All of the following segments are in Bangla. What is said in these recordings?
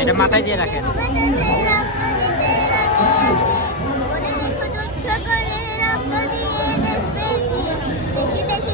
এটা মাথায় দিয়ে রাখেন। দেশি দেশি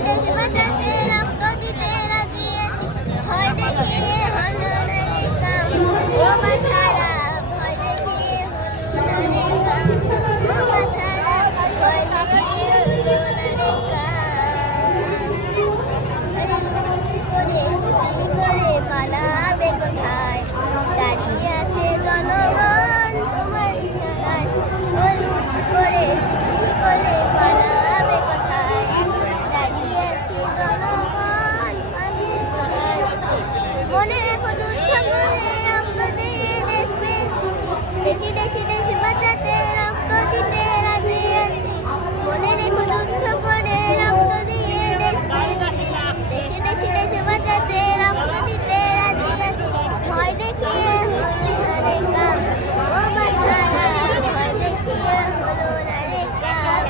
দেশ বাঁচাতে রক্ত দিতে রাজি আছি, মনে রেখো যুদ্ধ করে রক্ত দিয়ে দেশ পেয়েছি। দেশি দেশি দেশ বাঁচাতে রক্ত দিতে রাজি আছি, ভয় দেখিয়ে হলো না রে কাম, ও বাছারা ভয় দেখিয়ে হলো না রে কাম।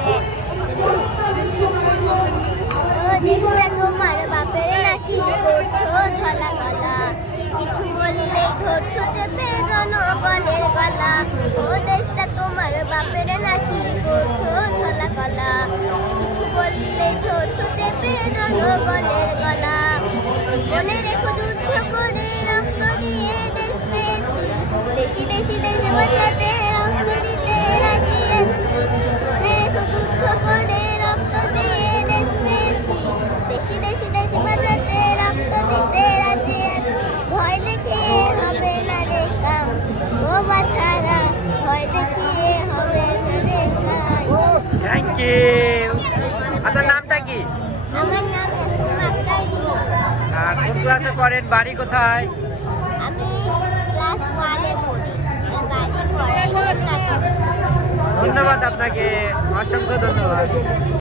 ও দেশটা তোমার বাপের নাকি করছো ছলা গলা, কিছু বললেই ধরছো চেপে জনগণের গলা। ও দেশটা তোমার বাপের নাকি করছো ছলা গলা, কিছু বললেই ধরছো চেপে জনগণের গলা। মনে রেখো যুদ্ধ করে রক্ত দিয়ে দেশ পেয়েছি, দেশি দেশি দেশ বাঁচাতে রক্ত দিতে রাজি আছি। মনে রেখো যুদ্ধ করে রক্ত দিয়ে দেশ পেয়েছি, দেশি দেশি দেশ বাঁচাতে রক্ত দিতে রাজি আছি, ভয় দেখিয়ে হবে না রে কাম, ও বাছারা ভয় দেখিয়ে হবে না রে কাম। Thank you. আপনার নামটা কি? আমার নাম ইয়াসমিন আক্তার রিমা। কোন ক্লাসে পড়েন? বাড়ি কোথায়? আমি ক্লাস 1-এ পড়ি, বাড়ি পড়াই। ধন্যবাদ আপনাকে, অসংখ্য ধন্যবাদ।